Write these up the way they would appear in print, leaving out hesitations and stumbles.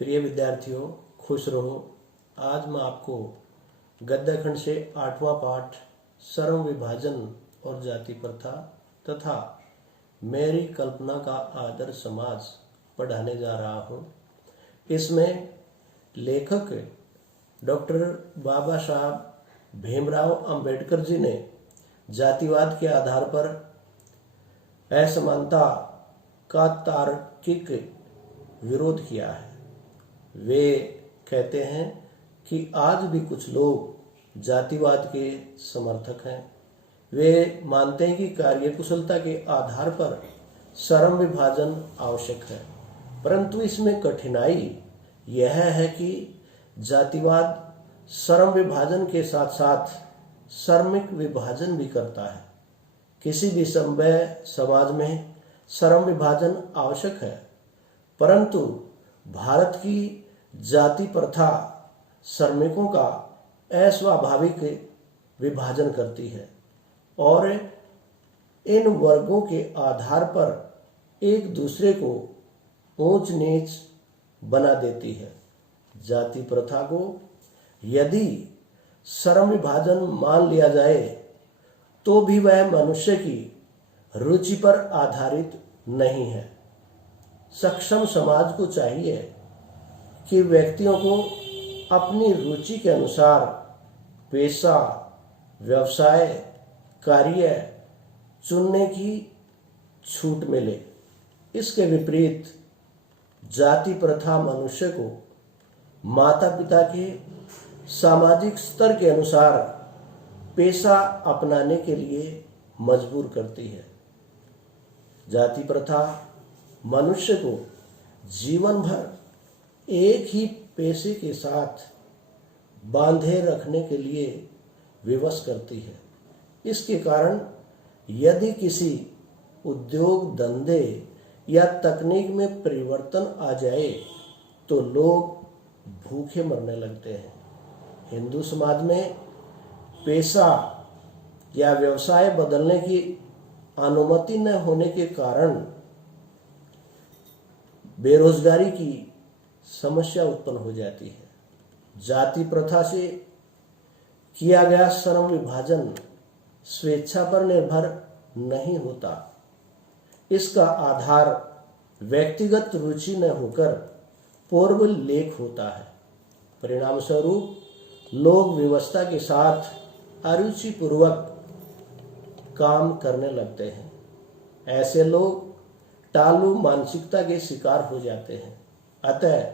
प्रिय विद्यार्थियों, खुश रहो। आज मैं आपको गद्य खंड से 8वां पाठ सर्व विभाजन और जाति प्रथा तथा मेरी कल्पना का आदर्श समाज पढ़ाने जा रहा हूँ। इसमें लेखक डॉक्टर बाबा साहब भीमराव अंबेडकर जी ने जातिवाद के आधार पर असमानता का तार्किक विरोध किया है। वे कहते हैं कि आज भी कुछ लोग जातिवाद के समर्थक हैं। वे मानते हैं कि कार्यकुशलता के आधार पर श्रम विभाजन आवश्यक है, परंतु इसमें कठिनाई यह है कि जातिवाद श्रम विभाजन के साथ साथ श्रमिक विभाजन भी करता है। किसी भी सभ्य समाज में श्रम विभाजन आवश्यक है, परंतु भारत की जाति प्रथा श्रमिकों का अस्वाभाविक विभाजन करती है और इन वर्गों के आधार पर एक दूसरे को ऊंच नीच बना देती है। जाति प्रथा को यदि श्रम विभाजन मान लिया जाए तो भी वह मनुष्य की रुचि पर आधारित नहीं है। सक्षम समाज को चाहिए कि व्यक्तियों को अपनी रुचि के अनुसार पेशा, व्यवसाय, कार्य चुनने की छूट मिले। इसके विपरीत जाति प्रथा मनुष्य को माता पिता के सामाजिक स्तर के अनुसार पेशा अपनाने के लिए मजबूर करती है। जाति प्रथा मनुष्य को जीवन भर एक ही पेशे के साथ बांधे रखने के लिए विवश करती है। इसके कारण यदि किसी उद्योग, धंधे या तकनीक में परिवर्तन आ जाए तो लोग भूखे मरने लगते हैं। हिंदू समाज में पेशा या व्यवसाय बदलने की अनुमति न होने के कारण बेरोजगारी की समस्या उत्पन्न हो जाती है। जाति प्रथा से किया गया श्रम विभाजन स्वेच्छा पर निर्भर नहीं होता। इसका आधार व्यक्तिगत रुचि न होकर पूर्व लेख होता है। परिणाम स्वरूप लोग व्यवस्था के साथ अरुचि पूर्वक काम करने लगते हैं। ऐसे लोग टालू मानसिकता के शिकार हो जाते हैं, अतः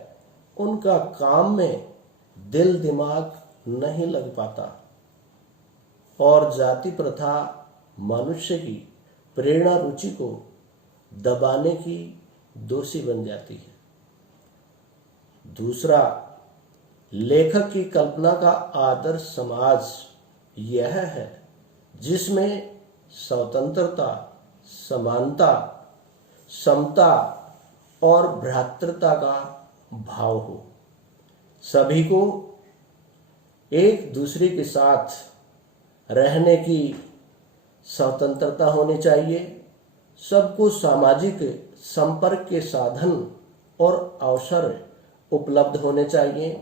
उनका काम में दिल दिमाग नहीं लग पाता और जाति प्रथा मनुष्य की प्रेरणा रुचि को दबाने की दोषी बन जाती है। दूसरा, लेखक की कल्पना का आदर्श समाज यह है जिसमें स्वतंत्रता, समानता, समता और भ्रातृता का भाव हो। सभी को एक दूसरे के साथ रहने की स्वतंत्रता होनी चाहिए। सबको सामाजिक संपर्क के साधन और अवसर उपलब्ध होने चाहिए।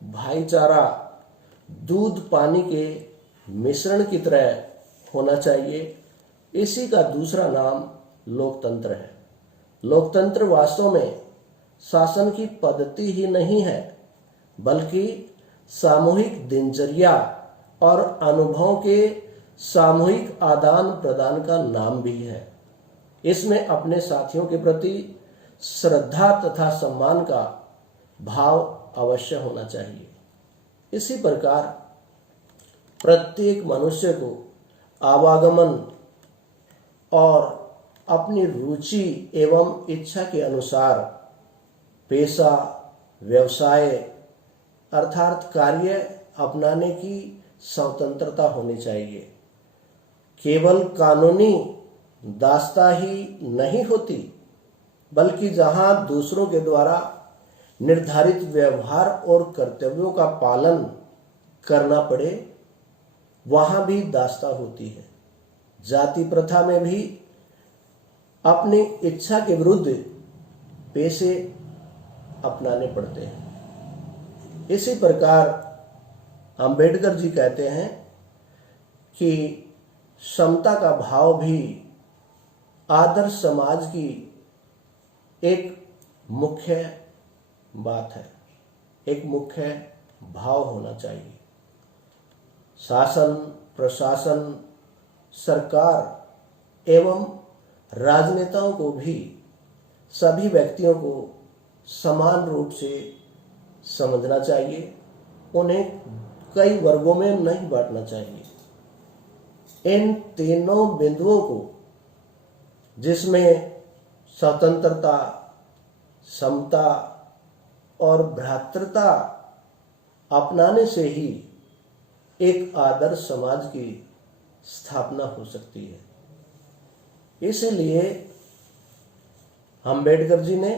भाईचारा दूध पानी के मिश्रण की तरह होना चाहिए। इसी का दूसरा नाम लोकतंत्र है। लोकतंत्र वास्तव में शासन की पद्धति ही नहीं है, बल्कि सामूहिक दिनचर्या और अनुभवों के सामूहिक आदान प्रदान का नाम भी है। इसमें अपने साथियों के प्रति श्रद्धा तथा सम्मान का भाव अवश्य होना चाहिए। इसी प्रकार प्रत्येक मनुष्य को आवागमन और अपनी रुचि एवं इच्छा के अनुसार पेशा, व्यवसाय अर्थात कार्य अपनाने की स्वतंत्रता होनी चाहिए। केवल कानूनी दास्ता ही नहीं होती, बल्कि जहां दूसरों के द्वारा निर्धारित व्यवहार और कर्तव्यों का पालन करना पड़े, वहां भी दास्ता होती है। जाति प्रथा में भी अपनी इच्छा के विरुद्ध पेशे अपनाने पड़ते हैं। इसी प्रकार अंबेडकर जी कहते हैं कि समता का भाव भी आदर्श समाज की एक मुख्य बात है, एक मुख्य भाव होना चाहिए। शासन, प्रशासन, सरकार एवं राजनेताओं को भी सभी व्यक्तियों को समान रूप से समझना चाहिए, उन्हें कई वर्गों में नहीं बांटना चाहिए। इन तीनों बिंदुओं को, जिसमें स्वतंत्रता, समता और भ्रातृता अपनाने से ही एक आदर्श समाज की स्थापना हो सकती है। इसलिए अंबेडकर जी ने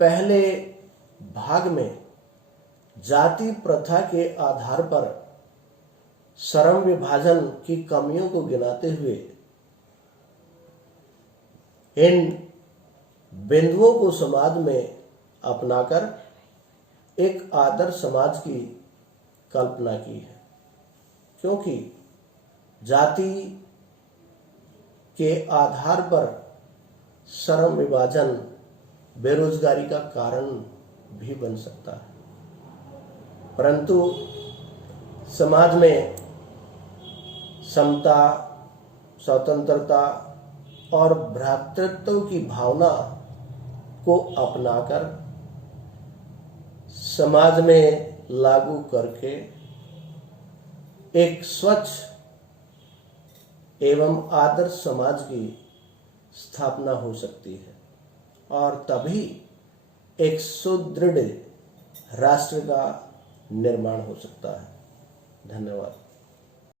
पहले भाग में जाति प्रथा के आधार पर श्रम विभाजन की कमियों को गिनाते हुए इन बिंदुओं को समाज में अपनाकर एक आदर्श समाज की कल्पना की है। क्योंकि जाति के आधार पर श्रम विभाजन बेरोजगारी का कारण भी बन सकता है, परंतु समाज में समता, स्वतंत्रता और भ्रातृत्व की भावना को अपनाकर समाज में लागू करके एक स्वच्छ एवं आदर्श समाज की स्थापना हो सकती है और तभी एक सुदृढ़ राष्ट्र का निर्माण हो सकता है। धन्यवाद।